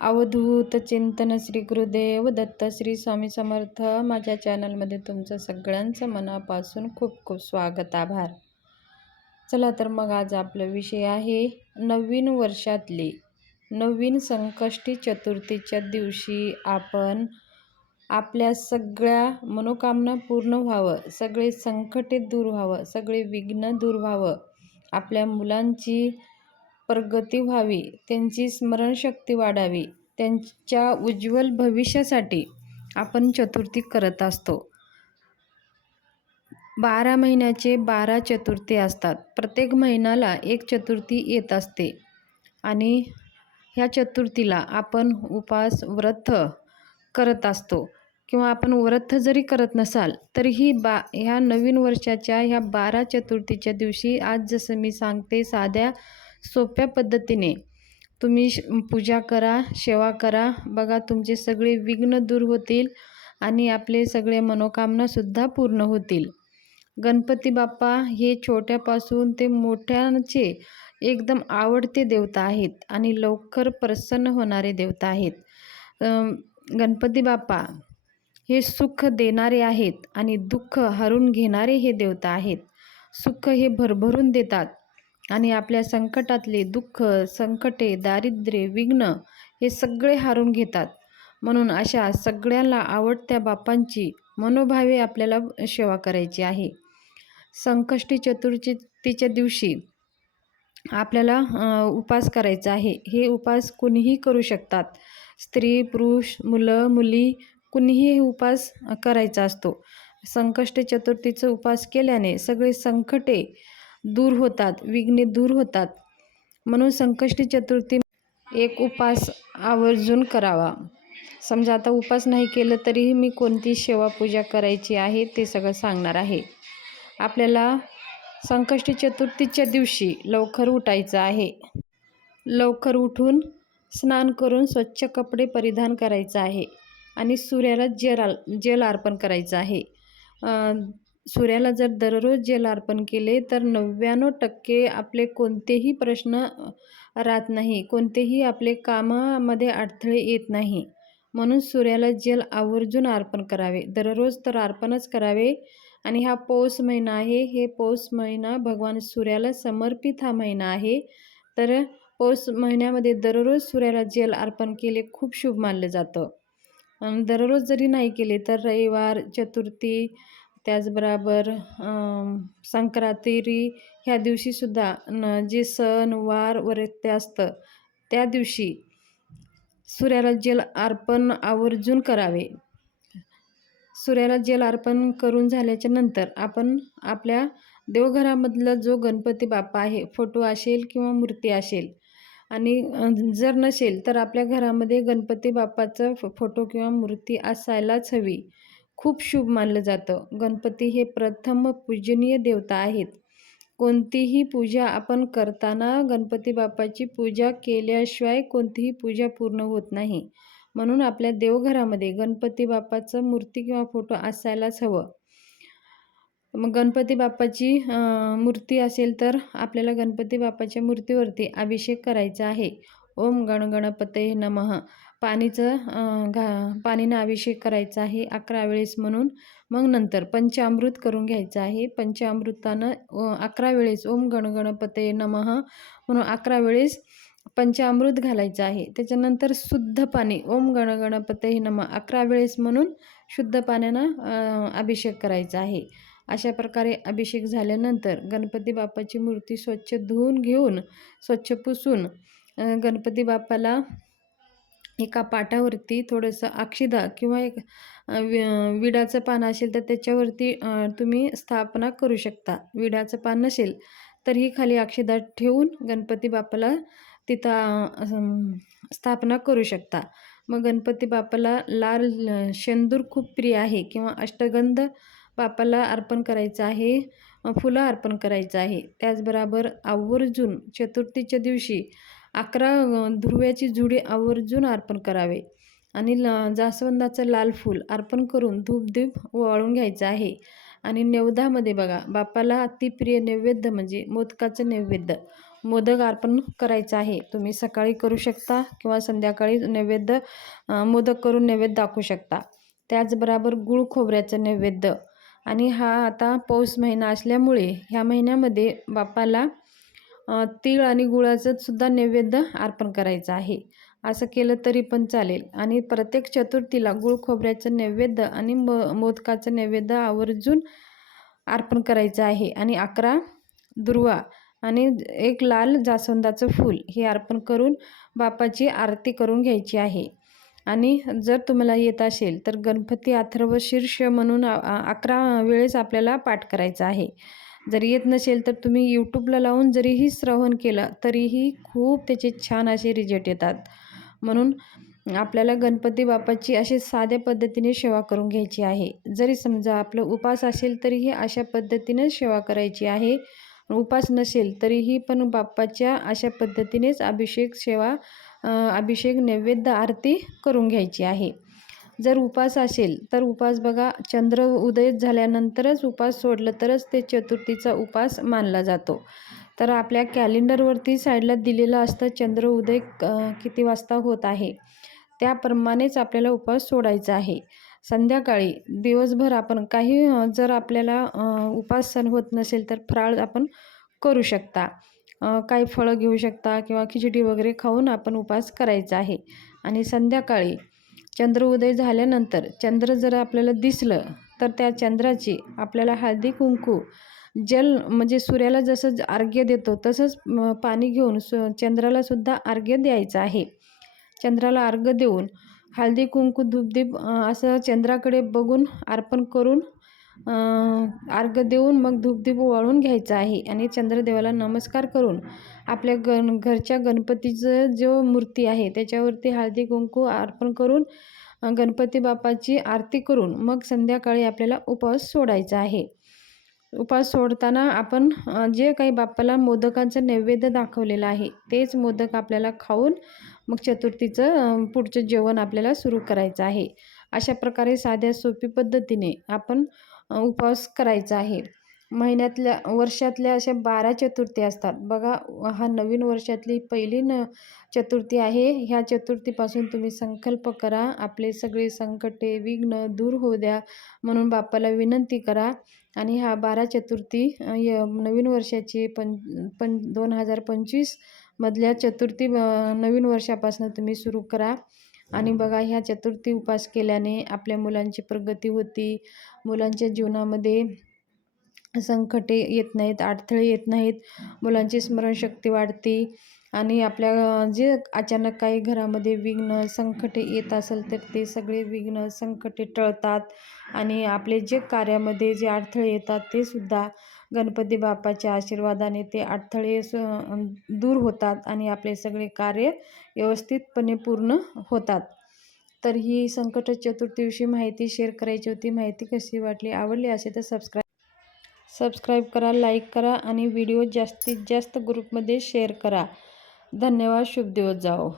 अवधूत चिंतन श्री गुरुदेव दत्त श्री स्वामी समर्थ. माझ्या चॅनलमध्ये तुमचं सगळ्यांचं मनापासून खूप खूप स्वागत आभार. चला तर मग आज आपला विषय आहे नवीन वर्षातली नवीन संकष्टी चतुर्थीच्या दिवशी आपण आपल्या सगळ्या मनोकामना पूर्ण व्हावं सगळे संकटे दूर व्हावं सगळे विघ्न दूर व्हावं आपल्या मुलांची प्रगती व्हावी त्यांची स्मरणशक्ती वाढावी त्यांच्या उज्ज्वल भविष्यासाठी आपण चतुर्थी करत असतो. बारा महिन्याचे बारा चतुर्थी असतात. प्रत्येक महिन्याला एक चतुर्थी येत असते आणि ह्या चतुर्थीला आपण उपास व्रत करत असतो. किंवा आपण व्रत जरी करत नसाल तरीही बा ह्या नवीन वर्षाच्या ह्या बारा चतुर्थीच्या दिवशी आज जसं मी सांगते साध्या सोप्या पद्धतीने. तुम्ही पूजा करा सेवा करा. बघा तुमचे सगळे विघ्न दूर होतील आणि आपले सगळे मनोकामनासुद्धा पूर्ण होतील. गणपती बाप्पा हे छोट्यापासून ते मोठ्यांचे एकदम आवडते देवता आहेत आणि लवकर प्रसन्न होणारे देवता आहेत. गणपती बाप्पा हे सुख देणारे आहेत आणि दुःख हरून घेणारे हे देवता आहेत. सुख हे भरभरून देतात. आणि आपल्या संकटातले दुःख संकटे दारिद्र्य विघ्न हे सगळे हारून घेतात. म्हणून अशा सगळ्यांना आवडत्या बापांची मनोभावे आपल्याला सेवा करायची आहे. संकष्टी चतुर्थीच्या दिवशी आपल्याला उपास करायचा आहे. हे उपास कुणीही करू शकतात. स्त्री पुरुष मुलं मुली कुणीही उपास करायचा असतो. संकष्ट चतुर्थीचा उपास केल्याने सगळे संकटे दूर होतात विघ्ने दूर होतात. म्हणून संकष्टी चतुर्थी एक उपास आवर्जून करावा. समजा आता उपास नाही केलं तरीही मी कोणती सेवा पूजा करायची आहे ते सगळं सांगणार आहे. आपल्याला संकष्टी चतुर्थीच्या दिवशी लवकर उठायचं आहे. लवकर उठून स्नान करून स्वच्छ कपडे परिधान करायचं आहे. आणि सूर्याला जल जल अर्पण करायचं आहे. सूर्याला जर दररोज जल अर्पण केले तर नव्याण्णव टक्के आपले कोणतेही प्रश्न राहत नाही. कोणतेही आपले कामामध्ये अडथळे येत नाही. म्हणून सूर्याला जल आवर्जून अर्पण करावे. दररोज तर अर्पणच करावे. आणि हा पौष महिना आहे. हे पौष महिना भगवान सूर्याला समर्पित हा महिना आहे. तर पौष महिन्यामध्ये दररोज सूर्याला जल अर्पण केले खूप शुभ मानलं जातं. दररोज जरी नाही केले तर रविवार चतुर्थी त्याचबरोबर संक्रांती ह्या दिवशीसुद्धा न जे सण वार वरत्य असतं त्या दिवशी सूर्याला जल अर्पण आवर्जून करावे. सूर्याला जल अर्पण करून झाल्याच्यानंतर आपण आपल्या देवघरामधला जो गणपती बाप्पा आहे फोटो असेल किंवा मूर्ती असेल आणि जर नसेल तर आपल्या घरामध्ये गणपती बाप्पाचं फोटो किंवा मूर्ती असायलाच हवी. खूप शुभ मानलं जातं. गणपती हे प्रथम पूजनीय देवता आहेत. कोणतीही पूजा आपण करताना गणपती बाप्पाची पूजा केल्याशिवाय कोणतीही पूजा पूर्ण होत नाही. म्हणून आपल्या देवघरामध्ये गणपती बाप्पाचं मूर्ती किंवा फोटो असायलाच हवं. मग गणपती बाप्पाची मूर्ती असेल तर आपल्याला गणपती बाप्पाच्या मूर्तीवरती अभिषेक करायचा आहे. ओम गण गणपते नमः. पाणीचं घा पाणीनं अभिषेक करायचा आहे अकरा वेळेस म्हणून. मग नंतर पंचामृत करून घ्यायचं आहे. पंचामृतानं अकरा वेळेस ओम गणगणपते नमः म्हणून अकरा वेळेस पंचामृत घालायचं आहे. त्याच्यानंतर शुद्ध पाणी ओम गणगणपते नमः अकरा वेळेस म्हणून शुद्ध पाण्यानं अभिषेक करायचा आहे. अशा प्रकारे अभिषेक झाल्यानंतर गणपती बाप्पाची मूर्ती स्वच्छ धुवून घेऊन स्वच्छ पुसून गणपती बाप्पाला एका पाटावरती थोडंसं अक्षिदा किंवा एक विडाचं पान असेल तर त्याच्यावरती तुम्ही स्थापना करू शकता. विडाचं पान नसेल तरीही खाली अक्षदा ठेवून गणपती बाप्पाला तिथं स्थापना करू शकता. मग गणपती बाप्पाला लाल शेंदूर खूप प्रिय आहे किंवा अष्टगंध बापाला अर्पण करायचं आहे फुलं अर्पण करायचं आहे. त्याचबरोबर आवर्जून चतुर्थीच्या दिवशी अकरा धुर्व्याची जुडी आवर्जून अर्पण करावे आणि ल जास्वंदाचं लाल फूल अर्पण करून धूपदीप वाळून घ्यायचं आहे. आणि नैवेद्यामध्ये बघा बापाला अतिप्रिय नैवेद्य म्हणजे मोदकाचं नैवेद्य. मोदक अर्पण करायचं आहे. तुम्ही सकाळी करू शकता किंवा संध्याकाळी नैवेद्य मोदक करून नैवेद्य दाखवू शकता. त्याचबरोबर गुळ खोबऱ्याचं नैवेद्य. आणि हा आता पौष महिना असल्यामुळे ह्या महिन्यामध्ये बापाला तीळ आणि गुळाचं सुद्धा नैवेद्य अर्पण करायचं आहे. असं केलं तरी पण चालेल. आणि प्रत्येक चतुर्थीला गुळ खोबऱ्याचं नैवेद्य आणि म मोदकाचं नैवेद्य आवर्जून अर्पण करायचं आहे. आणि अकरा दुर्वा आणि एक लाल जास्वंदाचं फूल हे अर्पण करून बापाची आरती करून घ्यायची आहे. आणि जर तुम्हाला येत असेल तर गणपती अथर्व शीर्ष म्हणून अकरा वेळेस आपल्याला पाठ करायचा आहे. जर येत नसेल तर तुम्ही यूट्यूबला लावून जरीही श्रवण केलं तरीही खूप त्याचे छान असे रिजल्ट येतात. म्हणून आपल्याला गणपती बाप्पाची अशी साध्या पद्धतीने सेवा करून घ्यायची आहे. जरी समजा आपलं उपास असेल तरीही अशा पद्धतीने सेवा करायची आहे. उपास नसेल तरीही पण बाप्पाच्या अशा पद्धतीनेच अभिषेक सेवा अभिषेक नैवेद्य आरती करून घ्यायची आहे. जर उपास असेल तर उपास बघा चंद्र उदय झाल्यानंतरच उपास सोडलं तरच ते चतुर्थीचा उपास मानला जातो. तर आपल्या कॅलेंडरवरती साईडला दिलेलं असतं चंद्र उदय क- किती वाजता होत आहे? त्याप्रमाणेच आपल्याला उपवास सोडायचा आहे. संध्याकाळी दिवसभर आपण काही जर आपल्याला उपास सण होत नसेल तर फराळ आपण करू शकता. काही फळं घेऊ शकता किंवा खिचडी वगैरे खाऊन आपण उपास करायचा आहे. आणि संध्याकाळी चंद्र उदय झाल्यानंतर चंद्र जर आपल्याला दिसलं तर त्या चंद्राची आपल्याला हळदी कुंकू जल म्हणजे सूर्याला जसं अर्घ्य देतो तसंच पाणी घेऊन सु चंद्राला सुद्धा अर्घ्य द्यायचं आहे. चंद्राला अर्घ्य देऊन हळदी कुंकू धूपदीप असं चंद्राकडे बघून अर्पण करून अर्घ अर्घ्य देऊन मग धूपदीप वाळून घ्यायचं आहे आणि चंद्रदेवाला नमस्कार करून आपल्या गण घरच्या गणपतीचं जो मूर्ती आहे त्याच्यावरती हळदी कुंकू अर्पण करून गणपती बाप्पाची आरती करून मग संध्याकाळी आपल्याला उपवास सोडायचा आहे. उपवास सोडताना आपण जे काही बाप्पाला मोदकांचं नैवेद्य दाखवलेलं आहे तेच मोदक आपल्याला खाऊन मग चतुर्थीचं पुढचं जेवण आपल्याला सुरू करायचं आहे. अशा प्रकारे साध्या सोपी पद्धतीने आपण उपवास करायचा आहे. महिन्यातल्या वर्षातल्या अशा बारा चतुर्थी असतात. बघा हा नवीन वर्षातली पहिली न चतुर्थी आहे. ह्या चतुर्थीपासून तुम्ही संकल्प करा. आपले सगळे संकटे विघ्न दूर होऊ द्या म्हणून बाप्पाला विनंती करा. आणि हा बारा चतुर्थी य नवीन वर्षाची पं पं दोन हजार पंचवीसमधल्या चतुर्थी नवीन वर्षापासून तुम्ही सुरू करा. आणि बघा ह्या चतुर्थी उपास केल्याने आपल्या मुलांची प्रगती होती. मुलांच्या जीवनामध्ये संकटे येत नाहीत अडथळे येत नाहीत. मुलांची स्मरणशक्ती वाढते आणि आपल्या जे अचानक काही घरामध्ये विघ्न संकटे येत असेल तर ते सगळे विघ्न संकटे टळतात आणि आपले जे कार्यामध्ये जे अडथळे येतात ते सुद्धा गणपती बाप्पाच्या आशीर्वादाने ते अडथळे स दूर होतात आणि आपले सगळे कार्य व्यवस्थितपणे पूर्ण होतात. तर ही संकट चतुर्थीविषयी माहिती शेअर करायची होती. माहिती कशी वाटली आवडली असेल तर सबस्क्राईब सबस्क्राईब करा लाईक करा आणि व्हिडिओ जास्तीत जास्त ग्रुपमध्ये शेअर करा. धन्यवाद शुभ दिवस जाओ.